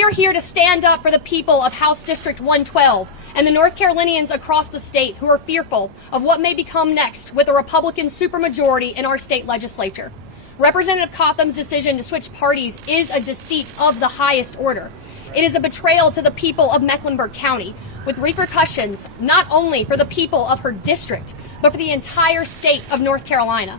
We are here to stand up for the people of House District 112 and the North Carolinians across the state who are fearful of what may become next with a Republican supermajority in our state legislature. Representative Cotham's decision to switch parties is a deceit of the highest order. It is a betrayal to the people of Mecklenburg County, with repercussions not only for the people of her district, but for the entire state of North Carolina.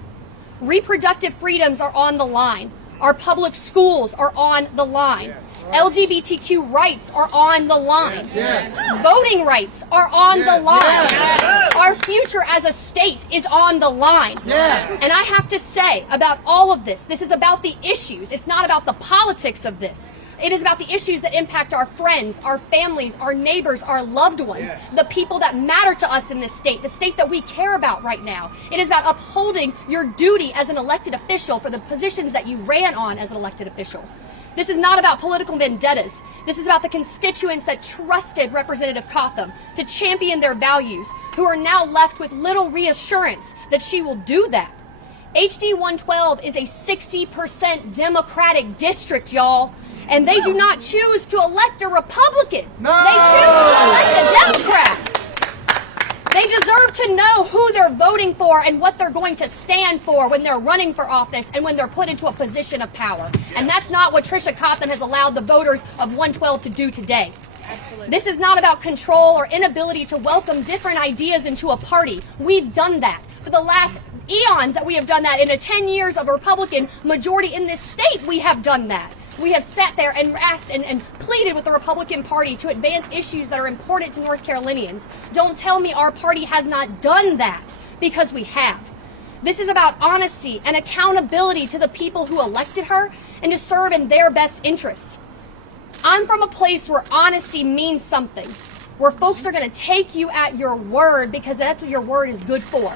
Reproductive freedoms are on the line. Our public schools are on the line. LGBTQ rights are on the line. Yes. Voting rights are on the line. Yes. Our future as a state is on the line. Yes. And I have to say about all of this, this is about the issues. It's not about the politics of this. It is about the issues that impact our friends, our families, our neighbors, our loved ones, the people that matter to us in this state, the state that we care about right now. It is about upholding your duty as an elected official for the positions that you ran on as an elected official. This is not about political vendettas. This is about the constituents that trusted Representative Cotham to champion their values, who are now left with little reassurance that she will do that. HD 112 is a 60% Democratic district, y'all. And they do not choose to elect a Republican. No. They choose to elect a Democrat. They deserve to know who they're voting for and what they're going to stand for when they're running for office and when they're put into a position of power. And that's not what Tricia Cotham has allowed the voters of 112 to do today. Absolutely. This is not about control or inability to welcome different ideas into a party. We've done that. For the last eons that we have done that. In the 10 years of a Republican majority in this state, we have done that. We have sat there and asked and pleaded with the Republican Party to advance issues that are important to North Carolinians. Don't tell me our party has not done that, because we have. This is about honesty and accountability to the people who elected her and to serve in their best interest. I'm from a place where honesty means something, where folks are going to take you at your word because that's what your word is good for.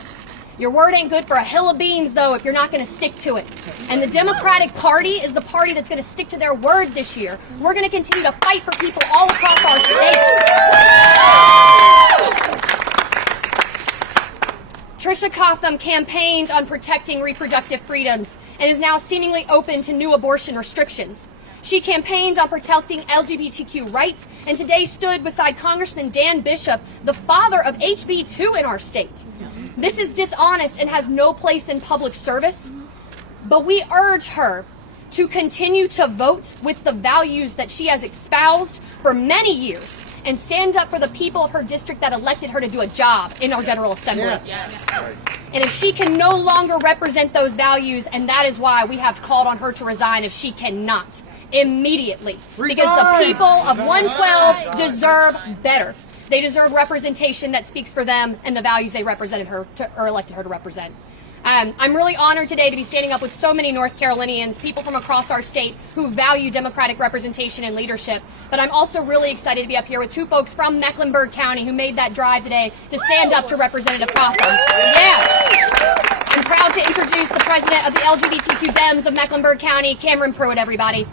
Your word ain't good for a hill of beans, though, if you're not going to stick to it. And the Democratic Party is the party that's going to stick to their word this year. We're going to continue to fight for people all across our state. Tricia Cotham campaigned on protecting reproductive freedoms and is now seemingly open to new abortion restrictions. She campaigned on protecting LGBTQ rights and today stood beside Congressman Dan Bishop, the father of HB 2 in our state. This is dishonest and has no place in public service, but we urge her to continue to vote with the values that she has espoused for many years and stand up for the people of her district that elected her to do a job in our General Assembly. Yes. Yes. And if she can no longer represent those values, and that is why we have called on her to resign if she cannot, immediately. Resign. Because the people of 112 deserve better. They deserve representation that speaks for them and the values they represented her to, or elected her to represent. I'm really honored today to be standing up with so many North Carolinians, people from across our state who value Democratic representation and leadership. But I'm also really excited to be up here with two folks from Mecklenburg County who made that drive today to stand up to Representative Cotham. Yeah. I'm proud to introduce the president of the LGBTQ Dems of Mecklenburg County, Cameron Pruitt, everybody.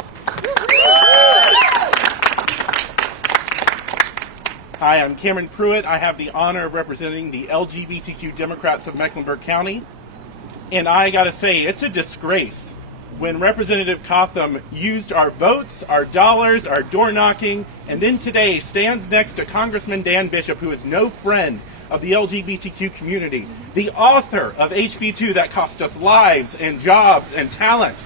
Hi, I'm Cameron Pruitt. I have the honor of representing the LGBTQ Democrats of Mecklenburg County. And I gotta say, it's a disgrace when Representative Cotham used our votes, our dollars, our door knocking, and then today stands next to Congressman Dan Bishop, who is no friend of the LGBTQ community, the author of HB 2 that cost us lives and jobs and talent.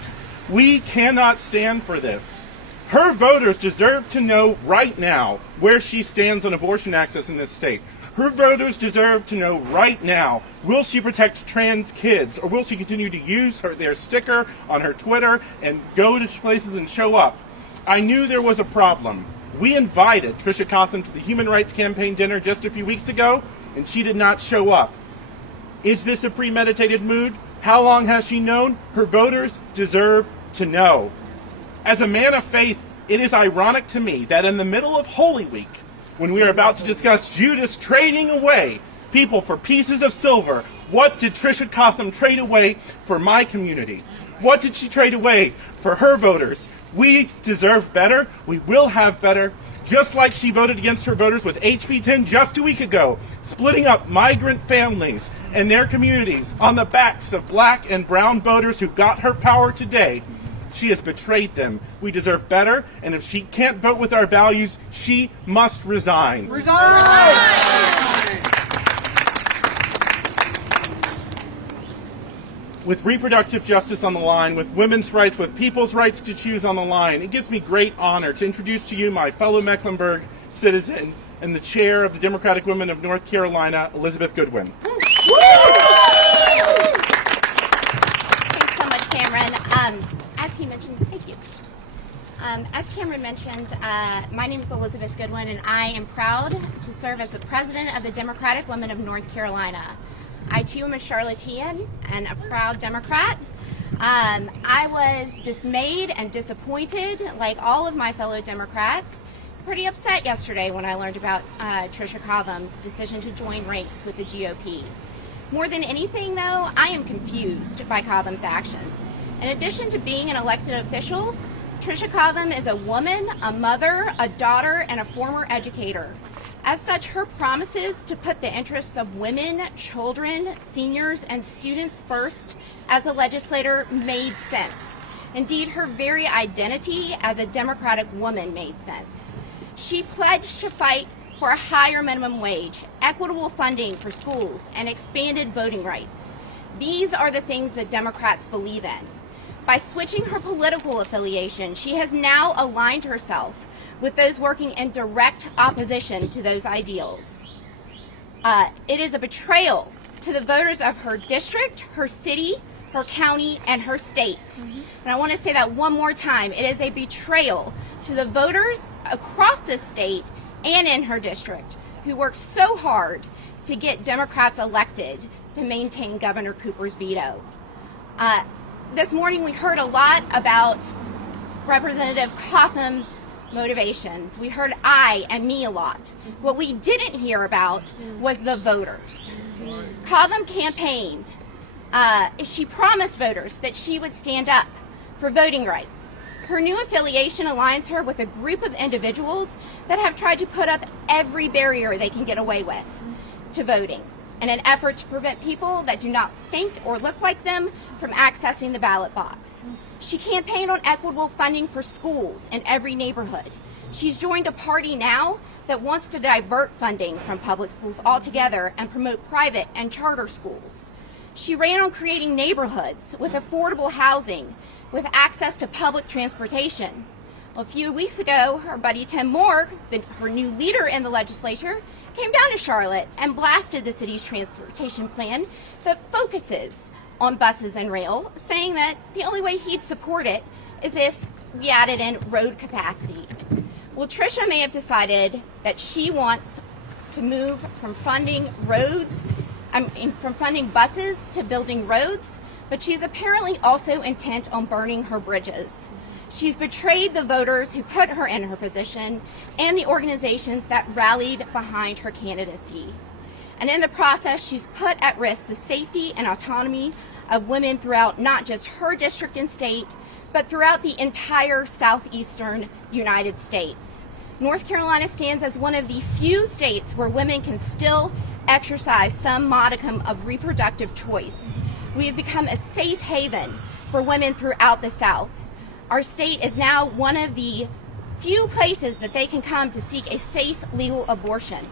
We cannot stand for this. Her voters deserve to know right now where she stands on abortion access in this state. Her voters deserve to know right now, will she protect trans kids, or will she continue to use their sticker on her Twitter and go to places and show up? I knew there was a problem. We invited Tricia Cotham to the Human Rights Campaign dinner just a few weeks ago, and she did not show up. Is this a premeditated mood? How long has she known? Her voters deserve to know. As a man of faith, it is ironic to me that in the middle of Holy Week, when we are about to discuss Judas trading away people for pieces of silver, what did Tricia Cotham trade away for my community? What did she trade away for her voters? We deserve better. We will have better. Just like she voted against her voters with HB 10 just a week ago, splitting up migrant families and their communities on the backs of black and brown voters who got her power today. She has betrayed them. We deserve better, and if she can't vote with our values, she must resign. With reproductive justice on the line, with women's rights, with people's rights to choose on the line, it gives me great honor to introduce to you my fellow Mecklenburg citizen and the chair of the Democratic Women of North Carolina, Elizabeth Goodwin. Thanks so much, Cameron. As he mentioned, thank you. As Cameron mentioned, my name is Elizabeth Goodwin, and I am proud to serve as the president of the Democratic Women of North Carolina. I too am a Charlottean and a proud Democrat. I was dismayed and disappointed, like all of my fellow Democrats, pretty upset yesterday when I learned about Tricia Cotham's decision to join ranks with the GOP. More than anything, though, I am confused by Cotham's actions. In addition to being an elected official, Tricia Cotham is a woman, a mother, a daughter, and a former educator. As such, her promises to put the interests of women, children, seniors, and students first as a legislator made sense. Indeed, her very identity as a Democratic woman made sense. She pledged to fight for a higher minimum wage, equitable funding for schools, and expanded voting rights. These are the things that Democrats believe in. By switching her political affiliation, she has now aligned herself with those working in direct opposition to those ideals. It is a betrayal to the voters of her district, her city, her county, and her state. And I want to say that one more time. It is a betrayal to the voters across this state and in her district who worked so hard to get Democrats elected to maintain Governor Cooper's veto. This morning we heard a lot about Representative Cotham's motivations. We heard I and me a lot. What we didn't hear about was the voters. Cotham campaigned. She promised voters that she would stand up for voting rights. Her new affiliation aligns her with a group of individuals that have tried to put up every barrier they can get away with to voting in an effort to prevent people that do not think or look like them from accessing the ballot box. She campaigned on equitable funding for schools in every neighborhood. She's joined a party now that wants to divert funding from public schools altogether and promote private and charter schools. She ran on creating neighborhoods with affordable housing, with access to public transportation. Well, a few weeks ago, her buddy Tim Moore, her new leader in the legislature, came down to Charlotte and blasted the city's transportation plan that focuses on buses and rail, saying that the only way he'd support it is if we added in road capacity. Well, Tricia may have decided that she wants to move from funding from funding buses to building roads, but she's apparently also intent on burning her bridges. She's betrayed the voters who put her in her position and the organizations that rallied behind her candidacy. And in the process, she's put at risk the safety and autonomy of women throughout not just her district and state, but throughout the entire southeastern United States. North Carolina stands as one of the few states where women can still exercise some modicum of reproductive choice. We have become a safe haven for women throughout the South. Our state is now one of the few places that they can come to seek a safe legal abortion.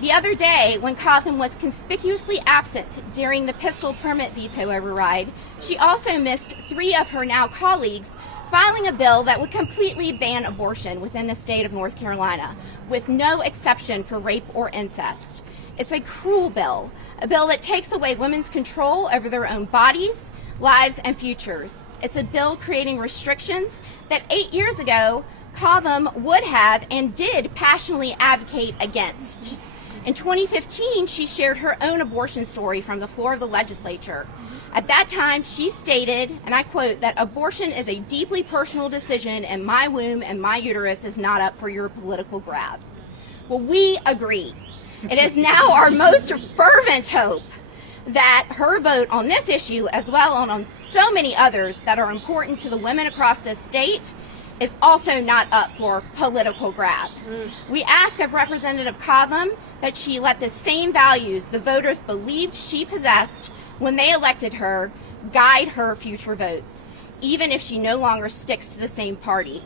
The other day, when Cotham was conspicuously absent during the pistol permit veto override, she also missed 3 of her now colleagues filing a bill that would completely ban abortion within the state of North Carolina, with no exception for rape or incest. It's a cruel bill, a bill that takes away women's control over their own bodies, lives, and futures. It's a bill creating restrictions that 8 years ago, Cotham would have and did passionately advocate against. In 2015, she shared her own abortion story from the floor of the legislature. At that time, she stated, and I quote, that abortion is a deeply personal decision and my womb and my uterus is not up for your political grab. Well, we agree. It is now our most fervent hope that her vote on this issue, as well as on so many others that are important to the women across this state, is also not up for political grab. We ask of Representative Cotham that she let the same values the voters believed she possessed when they elected her guide her future votes. even if she no longer sticks to the same party.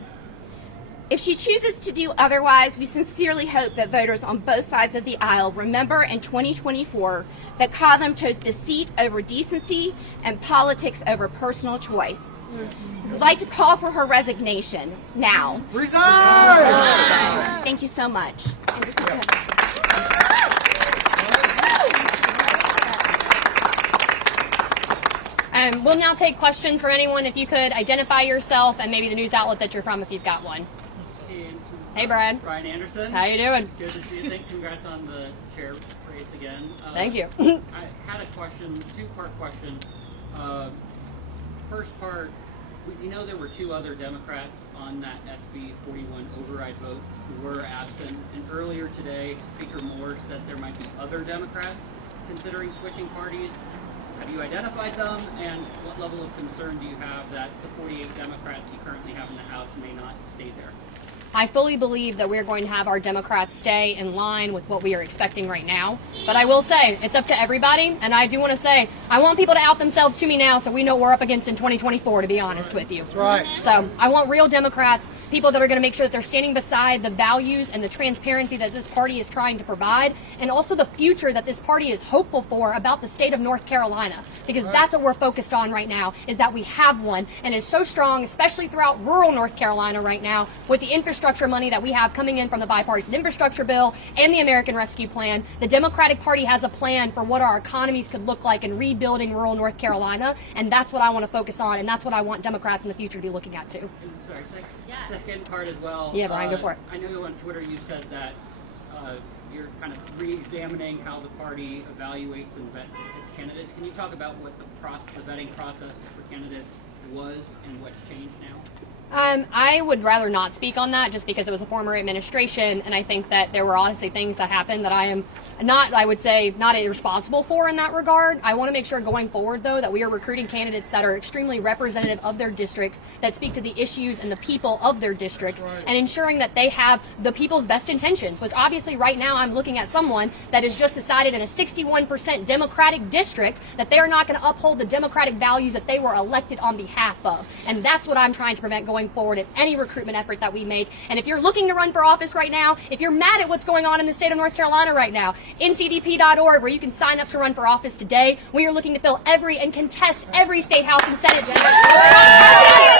If she chooses to do otherwise, we sincerely hope that voters on both sides of the aisle remember in 2024 that Cotham chose deceit over decency and politics over personal choice. We'd like to call for her resignation now. Resign! Thank you so much. We'll now take questions from anyone. If you could identify yourself and maybe the news outlet that you're from if you've got one. Hey, Brian. Brian Anderson. How you doing? Good to see you. Congrats on the chair race again. Thank you. I had a question, two-part question. First part, we know there were two other Democrats on that SB 41 override vote who were absent. And earlier today, Speaker Moore said there might be other Democrats considering switching parties. Have you identified them? And what level of concern do you have that the 48 Democrats you currently have in the House may not stay there? I fully believe that we're going to have our Democrats stay in line with what we are expecting right now. But I will say, it's up to everybody. And I do want to say, I want people to out themselves to me now so we know what we're up against in 2024, to be honest with you. That's right. So I want real Democrats, people that are going to make sure that they're standing beside the values and the transparency that this party is trying to provide, and also the future that this party is hopeful for about the state of North Carolina. Because that's what we're focused on right now, is that we have one, and it's so strong, especially throughout rural North Carolina right now, with the infrastructure money that we have coming in from the bipartisan infrastructure bill and the American Rescue Plan. The Democratic Party has a plan for what our economies could look like in rebuilding rural North Carolina, and that's what I want to focus on, and that's what I want Democrats in the future to be looking at too. Sorry, second part as well. Yeah, Brian, go for it. I know on Twitter you said that you're kind of re-examining how the party evaluates and vets its candidates. Can you talk about what the vetting process for candidates was and what's changed now? I would rather not speak on that just because it was a former administration, and I think that there were honestly things that happened that I am not, I would say, not responsible for in that regard. I want to make sure going forward, though, that we are recruiting candidates that are extremely representative of their districts, that speak to the issues and the people of their districts, and ensuring that they have the people's best intentions, which obviously right now I'm looking at someone that has just decided in a 61% Democratic district that they are not going to uphold the Democratic values that they were elected on behalf of. And that's what I'm trying to prevent going forward in any recruitment effort that we make. And if you're looking to run for office right now, if you're mad at what's going on in the state of North Carolina right now, ncdp.org, where you can sign up to run for office today. We are looking to fill every and contest every state house and senate seat.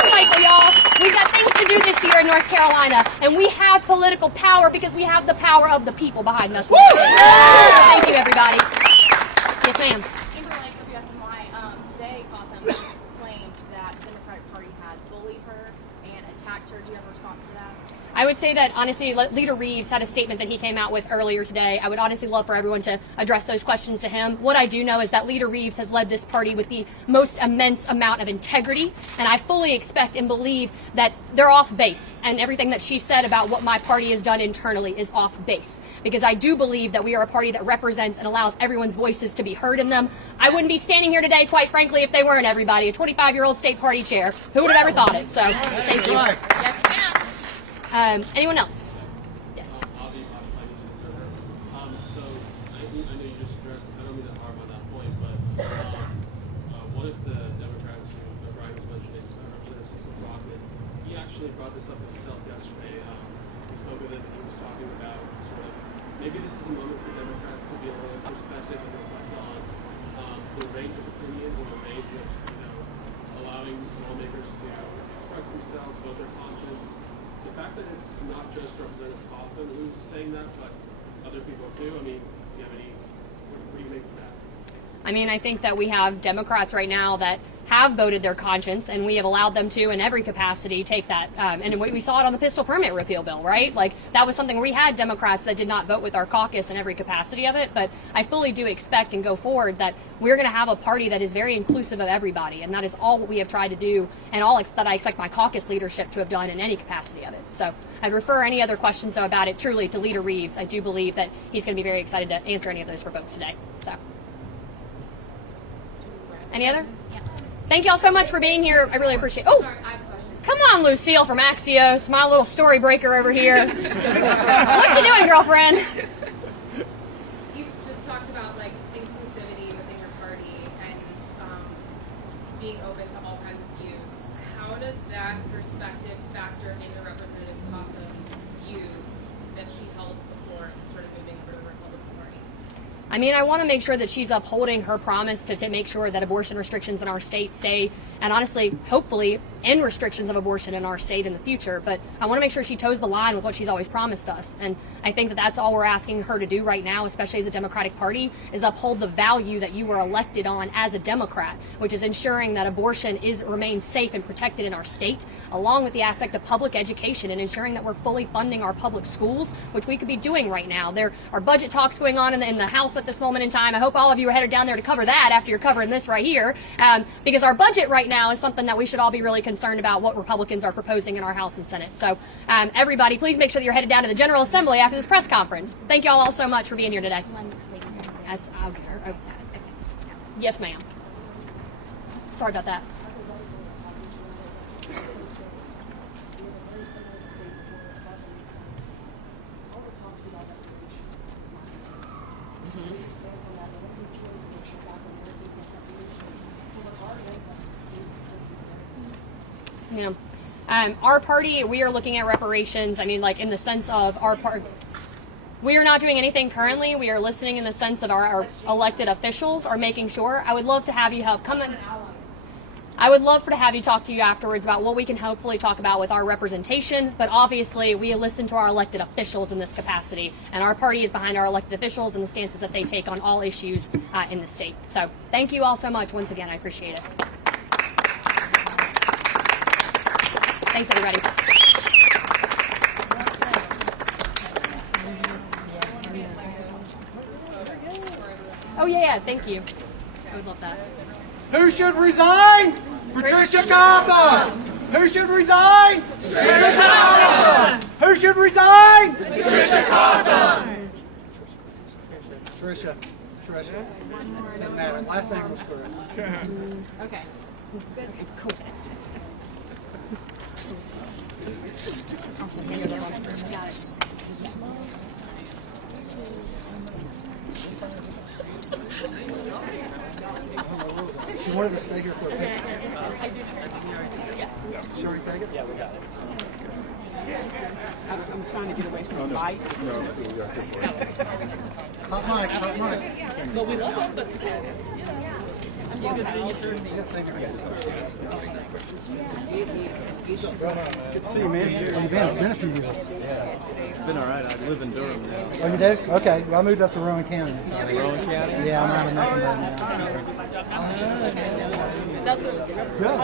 Cycle, y'all. We've got things to do this year in North Carolina, and we have political power because we have the power of the people behind us. Thank you, everybody. Yes, ma'am. Today, Cotham claimed that the Democratic Party has bullied her and attacked her. Do you have a response to that? I would say that, honestly, Leader Reeves had a statement that he came out with earlier today. I would honestly love for everyone to address those questions to him. What I do know is that Leader Reeves has led this party with the most immense amount of integrity, and I fully expect and believe that they're off base, and everything that she said about what my party has done internally is off base, because I do believe that we are a party that represents and allows everyone's voices to be heard in them. I wouldn't be standing here today, quite frankly, if they weren't everybody. A 25-year-old state party chair. Who would have ever thought it? So, thank you. Yes, ma'am. Anyone else? Yes. So I know you just addressed this. I don't mean to harp on that point, but one of the Democrats who Brian was mentioning, Representative Cecil Brockman, he actually brought this up himself yesterday. He spoke with it, and he was talking about sort of maybe this is a moment for Democrats to be a little introspective and reflect on the range of opinions and the range of allowing lawmakers to express themselves, vote their conscience. The fact that it's not just Representative Cotham who's saying that, but other people too. I mean, do you have any? What do you make of that? I mean, I think that we have Democrats right now that have voted their conscience, and we have allowed them to, in every capacity, take that. And we saw it on the pistol permit repeal bill, right? Like, that was something where we had Democrats that did not vote with our caucus in every capacity of it. But I fully do expect and go forward that we're going to have a party that is very inclusive of everybody, and that is all what we have tried to do, and all that I expect my caucus leadership to have done in any capacity of it. So I'd refer any other questions though about it truly to Leader Reeves. I do believe that he's going to be very excited to answer any of those for folks today. So, any other? Yeah. Thank y'all so much for being here. I really appreciate it. Oh, Sorry, I have a question. come on, Lucille from Axios, my little story breaker over here. What you doing, girlfriend? You just talked about like inclusivity within your party and being open to all kinds of views. does that perspective factor into Representative Cotham's views that she held before sort of moving over to the Republican Party? I mean, I want to make sure that she's upholding her promise to make sure that abortion restrictions in our state stay, and honestly, hopefully, end restrictions of abortion in our state in the future. But I want to make sure she toes the line with what she's always promised us. And I think that that's all we're asking her to do right now, especially as a Democratic Party, is uphold the value that you were elected on as a Democrat, which is ensuring that abortion remains safe and protected in our state, along with the aspect of public education and ensuring that we're fully funding our public schools, which we could be doing right now. There are budget talks going on in the House at this moment in time. I hope all of you are headed down there to cover that after you're covering this right here, because our budget right now is something that we should all be really concerned about what Republicans are proposing in our House and Senate. So everybody, please make sure that you're headed down to the General Assembly after this press conference. Thank you all so much for being here today. Yes, ma'am. Sorry about that. You know, our party, we are looking at reparations. I mean, like in the sense of our part, we are not doing anything currently. We are listening in the sense of our elected officials are making sure. I would love to have you come in. I would love to have you talk to you afterwards about what we can hopefully talk about with our representation. But obviously, we listen to our elected officials in this capacity, and our party is behind our elected officials and the stances that they take on all issues in the state. So thank you all so much once again. I appreciate it. Thanks, everybody. Oh, yeah, thank you. I would love that. Who should resign? Tricia Cotham! Who should resign? Tricia Cotham! Who should resign? Tricia Cotham! Tricia. Doesn't matter. Last name was correct. Okay. Cool. She wanted to stay here for a picture. Shall we take it? Yeah, we got it. I'm trying to get away from the fight. Hot mics, hot mics. But we love them, but Yes, thank you. Good to see you, man. How you been? It's been a few years. Yeah, it's been all right. I live in Durham now. Oh, you do? Okay. Well, I moved up to Rowan County. Rowan County? Yeah, I'm out of Mecklenburg now. that's a Good.